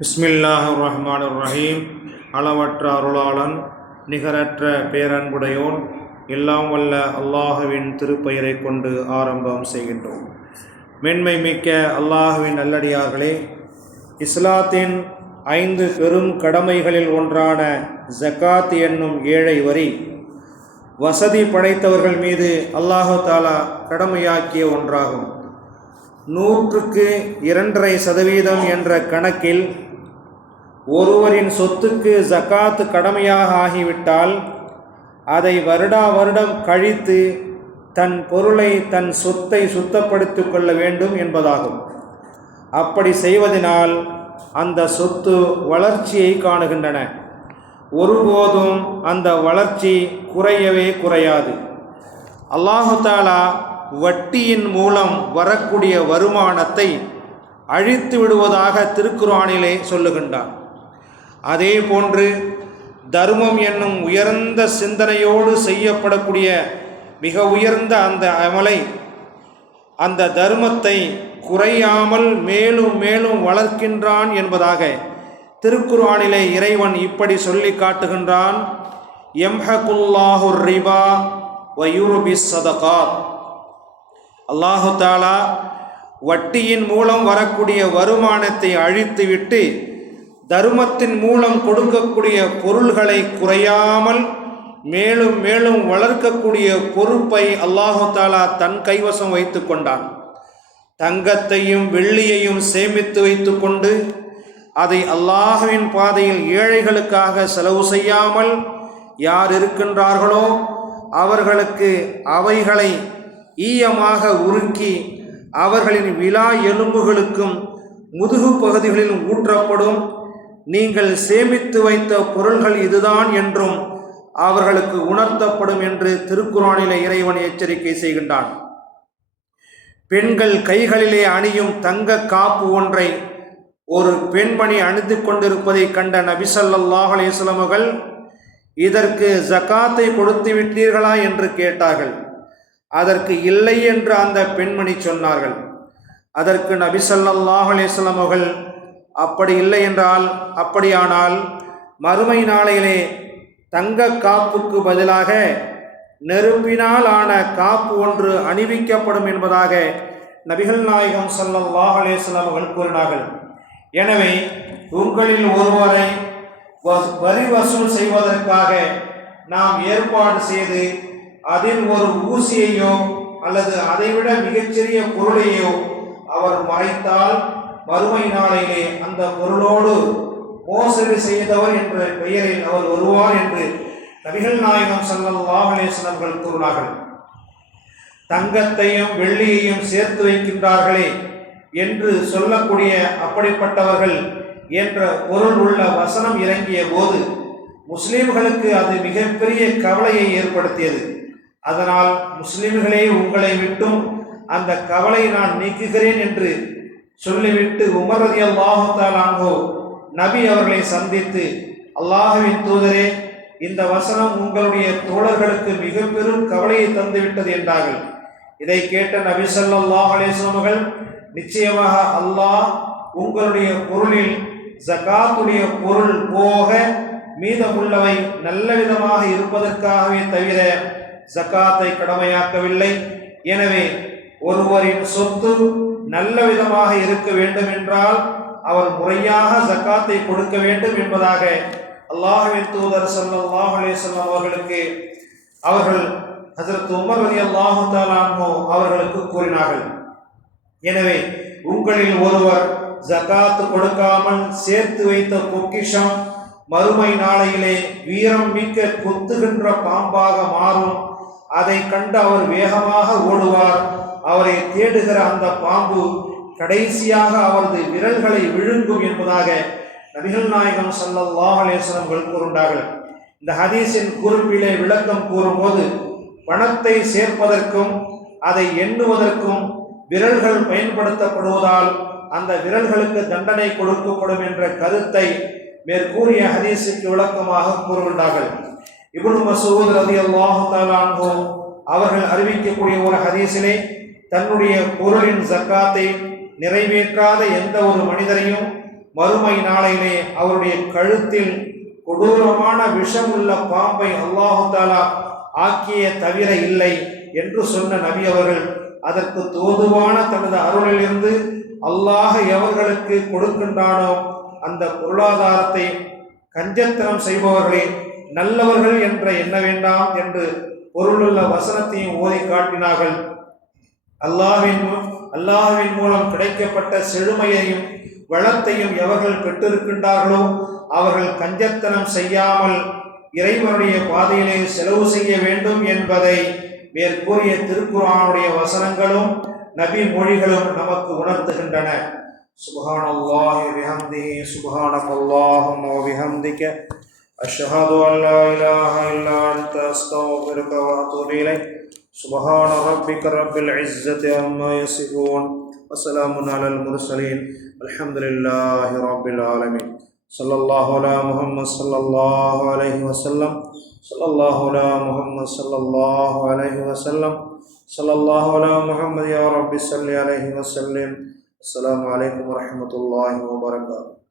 பிஸ்மில்லாஹிர் ரஹ்மானிர் ரஹீம். அளவற்ற அருளாளன் நிகரற்ற பேரன்புடையோன், எல்லாம் வல்ல அல்லாஹுவின் திருப்பெயரை கொண்டு ஆரம்பம் செய்கின்றோம். மென்மை மிக்க அல்லாஹுவின் நல்லடியார்களே, இஸ்லாத்தின் 5 பெரும் கடமைகளில் ஒன்றான ஜகாத் என்னும் ஏழை வரி வசதி படைத்தவர்கள் மீது அல்லாஹு தாலா கடமையாக்கிய ஒன்றாகும். 100க்கு 2.5% என்ற கணக்கில் ஒருவரின் சொத்துக்கு ஜகாத் கடமையாக ஆகிவிட்டால் அதை வருடா வருடம் கழித்து தன் பொருளை, தன் சொத்தை சுத்தப்படுத்திக் கொள்ள வேண்டும் என்பதாகும். அப்படி செய்வதனால் அந்த சொத்து வளர்ச்சியை காணுகின்றன. ஒருபோதும் அந்த வளர்ச்சி குறையவே குறையாது. அல்லாஹு தாலா வட்டியின் மூலம் வரக்கூடிய வருமானத்தை அழித்து விடுவதாக திருக்குர்ஆனிலே சொல்லுகின்றான். அதே போன்று தர்மம் என்னும் உயர்ந்த சிந்தனையோடு செய்யப்படக்கூடிய மிக உயர்ந்த அந்த அமலை, அந்த தர்மத்தை குறையாமல் மேலும் மேலும் வளர்க்கின்றான் என்பதாக திருக்குர்ஆனிலே இறைவன் இப்படி சொல்லி காட்டுகின்றான். யம்ஹகுல்லாஹுர் ரிபா வ யுர்பிஸ் ஸதகாத். அல்லாஹு தாலா வட்டியின் மூலம் வரக்கூடிய வருமானத்தை அழித்துவிட்டு தர்மத்தின் மூலம் கொடுக்கக்கூடிய பொருள்களை குறையாமல் மேலும் மேலும் வளர்க்கக்கூடிய பொறுப்பை அல்லாஹு தாலா தன் கைவசம் வைத்து கொண்டான். தங்கத்தையும் வெள்ளியையும் சேமித்து வைத்து கொண்டு அதை அல்லாஹ்வின் பாதையில் ஏழைகளுக்காக செலவு செய்யாமல் யார் இருக்கின்றார்களோ அவர்களுக்கு அவைகளை ஈயமாக உருக்கி அவர்களின் விலா எலும்புகளுக்கும் முதுகு பகுதிகளிலும் ஊற்றப்படும். நீங்கள் சேமித்து வைத்த பொருள்கள் இதுதான் என்றும் அவர்களுக்கு உணர்த்தப்படும் என்று திருக்குர்ஆனிலே இறைவன் எச்சரிக்கை செய்கின்றான். பெண்கள் கைகளிலே அணியும் தங்க காப்பு ஒன்றை ஒரு பெண்மணி அணிந்து கொண்டிருப்பதை கண்ட நபி ஸல்லல்லாஹு அலைஹி வஸல்லம் அவர்கள், இதற்கு ஜகாத்தை கொடுத்து விட்டீர்களா என்று கேட்டார்கள். அதற்கு இல்லை என்று அந்த பெண்மணி சொன்னார்கள். அதற்கு நபி ஸல்லல்லாஹு அலைஹி வஸல்லம் அவர்கள், அப்படி இல்லை என்றால், அப்படியானால் மறுமை நாளையிலே தங்க காப்புக்கு பதிலாக நெருப்பினால் ஆன காப்பு ஒன்று அணிவிக்கப்படும் என்பதாக நபிகள் நாயகம் ஸல்லல்லாஹு அலைஹி வஸல்லம் அவர்கள் கூறினார்கள். எனவே உங்களில் ஒருவரை வரி வசூல் செய்வதற்காக நாம் ஏற்பாடு செய்து அதில் ஒரு ஊசியையோ அல்லது அதைவிட மிகச்சிறிய பொருளையோ அவர் மறைத்தால் மறுமை நாளையிலே அந்த பொருளோடு மோசடி செய்தவர் என்ற பெயரில் அவர் வருவார் என்று நபிகள் நாயகம் ஸல்லல்லாஹு அலைஹி வஸல்லம் அவர்கள் கூறினார்கள். தங்கத்தையும் வெள்ளியையும் சேர்த்து வைக்கின்றார்களே என்று சொல்லக்கூடிய அப்படிப்பட்டவர்கள் என்ற பொருள் உள்ள வசனம் இறங்கிய போது முஸ்லிம்களுக்கு அது மிகப்பெரிய கவலையை ஏற்படுத்தியது. அதனால் முஸ்லிம்களே, உங்களை விட்டும் அந்த கவலை நான் நீக்குகிறேன் என்று சொல்லிவிட்டு உமர் ரலியல்லாஹு தஆலா அன்ஹு நபி அவர்களை சந்தித்து, அல்லாஹ்வின் தூதரே, இந்த வசனம் உங்களுடைய தோழர்களுக்கு மிக பெரும் கவலையை தந்துவிட்டது என்றார்கள். இதை கேட்ட நபி ஸல்லல்லாஹு அலைஹி வஸல்லம் அவர்கள், நிச்சயமாக அல்லாஹ் உங்களுடைய பொருளில் ஜகாத்துடைய பொருள் போக மீதமுள்ளவை நல்ல விதமாக இருப்பதற்காகவே தவிர ஜகாத்தை கடமையாக்கவில்லை. எனவே ஒருவரின் சொத்து நல்ல விதமாக இருக்க வேண்டும் என்றால் அவர் முறையாக ஜகாத்தை கொடுக்க வேண்டும் என்பதாக அல்லாஹ்வின் தூதர் ஸல்லல்லாஹு அலைஹி வஸல்லம் அவர்கள் ஹஜ்ரத் உமர் ரலியல்லாஹு தஆலா அன்ஹு அவர்களுக்கு கூறினார்கள். எனவே உங்களில் ஒருவர் ஜகாத் கொடுக்காமல் சேர்த்து வைத்த பொக்கிஷம் மறுமை நாளையிலே வீரம் மிக்க கொத்துகின்ற பாம்பாக மாறும். அதை கண்டு அவர் வேகமாக ஓடுவார். அவரை தேடுகிற அந்த பாம்பு கடைசியாக அவரது விரல்களை விழுங்கும் என்பதாக நபிகள் நாயகம் ஸல்லல்லாஹு அலைஹி வஸல்லம் கூறுகிறார்கள். இந்த ஹதீஸின் குறிப்பிலே விளக்கம் கூறும்போது, பணத்தை சேர்ப்பதற்கும் அதை எண்ணுவதற்கும் விரல்கள் பயன்படுத்தப்படுவதால் அந்த விரல்களுக்கு தண்டனை கொடுக்கப்படும் என்ற கருத்தை மேற்கூறிய ஹதீஸுக்கு விளக்கமாக கூறுகின்றார்கள். இப்னு மஸ்ஊத் ரலியல்லாஹு தஆலா அன்ஹு அவர்கள் அறிவிக்கக்கூடிய ஒரு ஹதீஸிலே, தன்னுடைய பொருளின் ஜக்காத்தை நிறைவேற்றாத எந்த ஒரு மனிதரையும் மறுமை நாளையிலே அவருடைய கழுத்தில் கொடூரமான விஷமுள்ள பாம்பை அல்லாஹு தாலா ஆக்கிய தவிர இல்லை என்று சொன்ன நபி அவர்கள் அதற்கு தோதுவான தனது அருளிலிருந்து அல்லாஹ் எவர்களுக்கு கொடுக்கின்றானோ அந்த பொருளாதாரத்தை கஞ்சத்தனம் செய்பவர்களே நல்லவர்கள் என்ற எண்ண வேண்டாம் என்று பொருளுள்ள வசனத்தையும் ஓதி காட்டினார்கள். அல்லாஹ்வின் மூலம் கிடைக்கப்பட்ட செழுமையையும் வளத்தையும் எவர்கள் பெற்றிருக்கின்றார்களோ அவர்கள் கஞ்சத்தனம் செய்யாமல் இறைவனுடைய பாதையிலே செலவு செய்ய வேண்டும் என்பதை மேற்கூறிய திருக்குர்ஆனுடைய வசனங்களும் நபி மொழிகளும் நமக்கு உணர்த்துகின்றன. சுப்ஹானல்லாஹி பிஹம்திஹி சுப்ஹானக்கல்லாஹும்ம வ பிஹம்திக அஷ்ஹது அன் லா இலாஹா இல்லா அன்த அஸ்தக்ஃபிருக வ அத்தூபு இலைக். சுப்ஹான ரப்பிக ரப்பில் இஸ்ஸத்தி அம்மா யசிஃபூன் வ ஸலாமுன் அலல் முர்ஸலீன் அல்ஹம்துலில்லாஹி ரப்பில் ஆலமீன். ஸல்லல்லாஹு அலா முஹம்மத் ஸல்லல்லாஹு அலைஹி வஸல்லம். ஸல்லல்லாஹு அலா முஹம்மத் ஸல்லல்லாஹு அலைஹி வஸல்லம். ஸல்லல்லாஹு அலா முஹம்மத் யா ரப்பி ஸல்லி அலைஹி வஸல்லிம். அஸ்ஸலாமு அலைக்கும் வரஹ்மத்துல்லாஹி வபரகாத்துஹு.